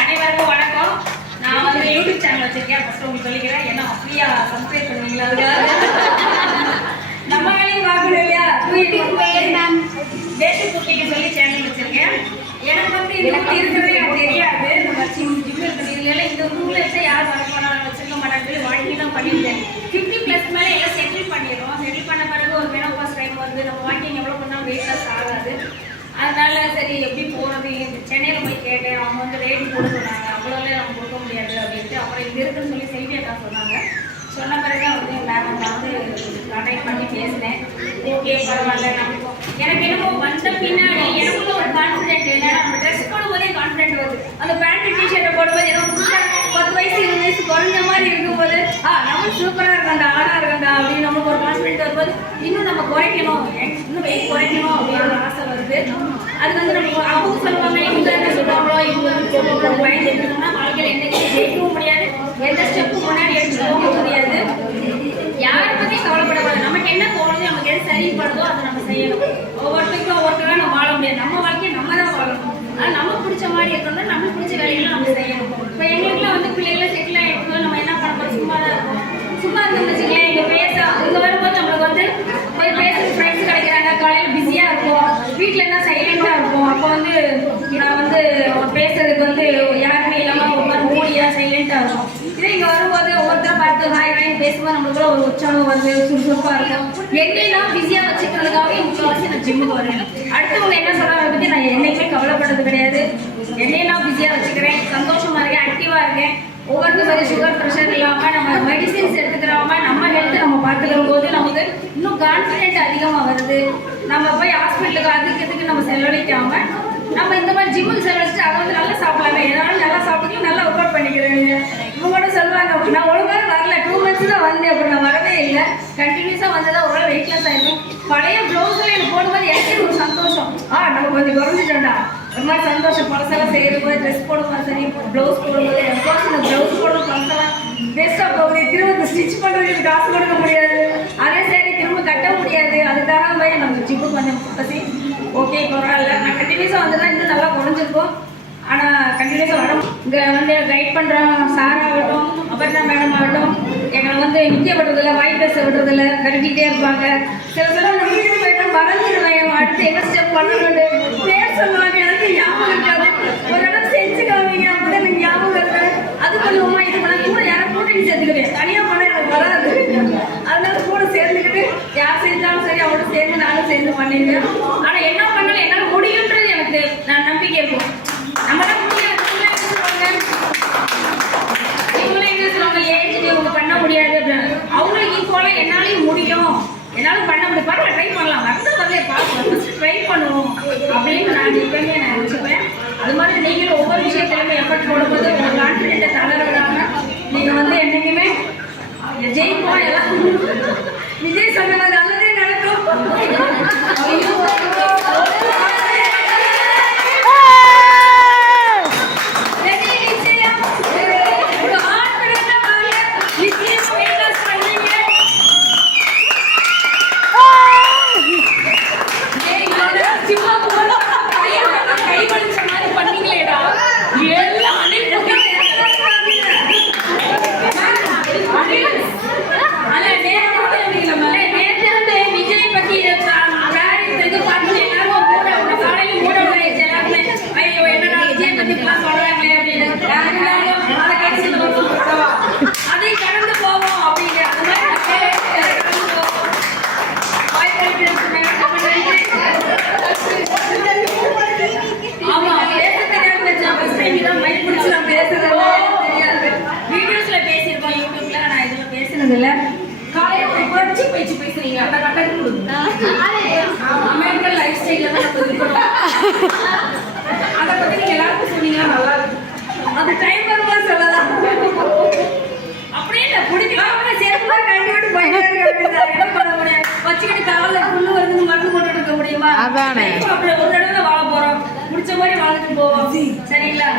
அனைவருக்கும் வணக்கம். நான் வந்து யூடியூப் சேனல் வச்சிருக்கேன். ஃபர்ஸ்ட் உங்களுக்கு சொல்லிக்கிறேன். என்ன ஃப்ரீயா சப்ஸ்கிரைப் பண்ணுவீங்களா? நம்ம வேலைக்கு பார்க்கணும் இல்லையா? பேசிக் குக்கிங் சொல்லி சேனல் வச்சிருக்கேன். எனக்கு வந்து இது இருக்கிறதே எனக்கு தெரியாது. நம்ம ஜிம்மில் பண்ணிருக்கல இந்த ரூம்ல வச்சு யார் வர போனாலும் வச்சிருக்க மாட்டாங்க. வாழ்க்கை தான் பண்ணிட்டேன். 50+ மேலே எல்லாம் செட்டில் பண்ணிடுறோம். செட்டில் பண்ண பிறகு ஒரு மெனோபாஸ் டைம் வந்து நம்ம வாக்கிங் எவ்வளோ பண்ணாலும் வெயிட் லாஸ் ஆகாது. அதனால சரி எப்படி போகிறது, சென்னையில் போய் கேட்டேன். அவங்க வந்து ரேட் போட சொன்னாங்க. அவ்வளோலாம் நம்ம கொடுக்க முடியாது அப்படின்ட்டு. அப்புறம் இது இருக்குன்னு சொல்லி செய்தியாக சொன்னாங்க. சொன்ன பிறகு வந்து மேம் வந்து கான்டாக்ட் பண்ணி பேசினேன். ஓகே பரவாயில்ல. நமக்கு எனக்கு என்னமோ வந்த பின்னாடி எனக்குள்ள ஒரு கான்ஃபிடென்ட் இல்லை. நம்ம ட்ரெஸ் போடும்போதே கான்ஃபிடென்ட் வருது. அந்த பேண்ட் டிஷர்ட்டை போடும்போது ஏதோ 10 வயசு 20 வயசு குறைஞ்ச மாதிரி இருக்கும்போது நம்ம சூப்பராக இருக்கண்டா, ஆடாக இருக்கண்டா அப்படின்னு நமக்கு ஒரு கான்ஃபிடென்ட் வரும்போது இன்னும் நம்ம குறைக்கணும், இன்னும் வெயிட் குறைக்கணும் அப்படின்னு ஒரு ஆசை வருது. அது வந்து நம்ம அவங்க சொல்லுவாங்க, இவங்க என்ன சொல்லுவாங்களோ இவங்க பயந்து எடுத்துக்கணும்னா வாழ்க்கையில் என்னைக்கு ஜெயிக்கவும் முடியாது, எந்த ஸ்டெப்பும் முன்னாடி எடுத்து போக முடியாது. யாரை பற்றி கவலைப்படக்கூடாது. நமக்கு என்ன தோணுது, நமக்கு எது சரிப்படுதோ அதை நம்ம செய்யணும். ஒவ்வொருத்தருக்கும் ஒவ்வொருத்தரும் நம்ம வாழ முடியாது. நம்ம வாழ்க்கையை நம்ம தான் வாழணும். ஆனால் நமக்கு பிடிச்ச மாதிரி இருக்கணும்னா நம்மளுக்கு பிடிச்ச வேலைகளை நம்ம செய்யணும். இப்போ எங்களுக்குலாம் வந்து பிள்ளைகளை செட்டில் ஆகிட்டு நம்ம என்ன பண்ண போகிறோம், சும்மா தான் இருக்கும். சும்மா இருந்தோம்னு வச்சுக்கலேன், இங்கே இங்கே வரும்போது நம்மளுக்கு வந்து போய் பேசுகிற ஃப்ரெண்ட்ஸ் கிடைக்கிறாங்க. காலையில் பிஸியாக இருக்கும், வீட்டில் என்ன சைலண்டாக இருக்கும். அப்போ வந்து நான் வந்து பேசுறதுக்கு வந்து யாருமே இல்லாமல் ஒரு மாதிரி மூடியாக சைலண்டாக இருக்கும். இதே இங்கே வரும்போது ஒவ்வொருத்தரும் பார்த்து ஹாய் ஹாய்னு பேசும்போது நம்மளுக்குள்ள ஒரு உற்சாகம் வந்து சுறுசுறுப்பாக இருக்கும். என்னையெல்லாம் பிஸியாக வச்சுக்கிறதுக்காகவே முக்கால்வாசி நான் ஜிம்முக்கு வரேன். அடுத்தவங்க என்ன சொல்கிறத பற்றி நான் என்னைக்குமே கவலைப்படுறது கிடையாது. என்னையெல்லாம் பிஸியாக வச்சுக்கிறேன், சந்தோஷமாக இருக்கேன், ஆக்டிவாக இருக்கேன். ஒவ்வொருத்தரும் சுகர் ப்ரெஷர் இல்லாமல் நம்ம மெடிசின்ஸ் எடுத்துக்கிறாம நம்ம ஹெல்த்தை நம்ம பார்த்துக்கிற போது நமக்கு இன்னும் கான்ஃபிடென்ட் அதிகமாக வருது. நம்ம போய் ஹாஸ்பிட்டலுக்கு அதுக்கு நம்ம செலவழிக்காம நம்ம இந்த மாதிரி ஜிம்முக்கு செலவழிச்சுட்டு அதை வந்து நல்லா சாப்பிடலாமே, எதனாலும் நல்லா சாப்பிட்டு நல்லா ஒர்க் அவுட் பண்ணிக்கிறேன். இவங்க கூட சொல்லுவாங்க, நான் ஒழுங்காக வரல, 2 months தான் வந்தேன், அப்படி நான் வரவே இல்லை. கண்டினியூஸாக வந்ததான் ஒரு வெயிட்லெஸ் ஆகிடும். பழைய ப்ளவுஸில் எனக்கு போடும்போது எனக்கே ஒரு சந்தோஷம், நம்ம கொஞ்சம் குறைஞ்சிட்டோம்டா ஒரு மாதிரி சந்தோஷம். பழசெல்லாம் செய்யும்போது ட்ரெஸ் போடும்போது சரி, ப்ளவுஸ் போடும்போது எனக்கு இந்த ப்ளவுஸ் போடும்போது பழசெல்லாம் வேஸ்ட்டாக போகுது. திரும்ப ஸ்டிச் பண்ணுறதுக்கு காசு கொடுக்க முடியாது, அதே சரி திரும்ப கட்ட முடியாது. அதுக்காக போய் நம்ம ஜிப்பு கொஞ்சம் பசி ஓகே பரவாயில்ல. நான் கண்டினியூஸாக வந்துதான் இன்னும் நல்லா குறைஞ்சிருக்கும். ஆனால் கண்டினியூஸாக வரும். இங்கே வந்து கைட் பண்ணுற சார் ஆகட்டும், அபர்ணா மேடம் ஆகட்டும், எங்களை வந்து நிற்க விடுறதில்ல, வாய் பேச விடுறதில்ல, கட்டிக்கிட்டே இருப்பாங்க. சில நம்ம வீட்டுக்கு போயிட்டு மறந்துடுவேன், அடுத்து என்ன ஸ்டெப் பண்ணணும்னு பேர் சொல்லுவாங்க. எனக்கு ஞாபகம் இருக்காது. ஒரு இடம் செஞ்சு காமிங்க அப்படிதான் எனக்கு ஞாபகம் இல்லை. அது பண்ணுவோமா இது பண்ண கூட யாரும் கூட்டணி சேர்த்துக்குவேன். தனியாக பண்ண எனக்கு வராது. அதனால கூட சேர்ந்துக்கிட்டு யார் செஞ்சாலும் சரி அவங்களோட சேர்ந்து நானும் சேர்ந்து பண்ணிடுவேன். ஆனால் என்ன பண்ணாலும் என்னால் முடியுன்றது எனக்கு நான் நம்பிக்கை இருக்கும். நம்மளால முடியாது. இவங்களே என்ன சொல்லுவாங்க, ஏஜ் இவங்க பண்ண முடியாது அப்படின்னு. அவங்களுக்கு ஈக்குவலாக என்னாலையும் முடியும், என்னாலும் பண்ண முடியும், பாருங்க ட்ரை பண்ணலாம், வரல பார்க்கலாம், ட்ரை பண்ணுவோம் அப்படின்னு நான் எப்பவுமே நான் நினச்சிப்பேன். அது மாதிரி நீங்களும் ஒவ்வொரு விஷயத்திலுமே எஃபர்ட் போடும்போது உங்கள் கான்ஃபிடென்ட்டை தளர்றாங்க. நீங்கள் வந்து என்றைக்குமே ஜெயிப்போம். எல்லாம் விஜய் சொன்னது நல்லதே நடக்கும். அதை கடந்து போவோம் அப்படிங்கிற அது மாதிரி ஆமா பேச தெரியாது. மைக் பிடிச்சி நான் பேசுறது தெரியாது. வீடியோஸ்ல பேசியிருக்கோம், யூடியூப்ல. நான் இதுல பேசினதில்ல. காலையில் படிச்சு பேச்சு பேசுறீங்க, அந்த கட்டணம் கொடுங்க. அமெரிக்கன் லைஃப் ஸ்டைல தான் நம்ம இருக்கணும். அதை பத்தி நீங்க எல்லாருக்கும் சொன்னீங்கன்னா நல்லா இருக்கும். அது டைம் வரும்போது சொல்லலாம். அப்படியே இல்லை பிடிக்கலாம் சேர்த்து கண்டிப்பாக போயிட்டு வச்சுக்கிட்டு காலில் புண்ணு வருதுன்னு மருந்து போட்டு இருக்க முடியுமா? அப்படி ஒரு தடவை வாழ போறோம், முடிச்ச மாதிரி வாழ்ந்துட்டு போவோம். சரிங்களா?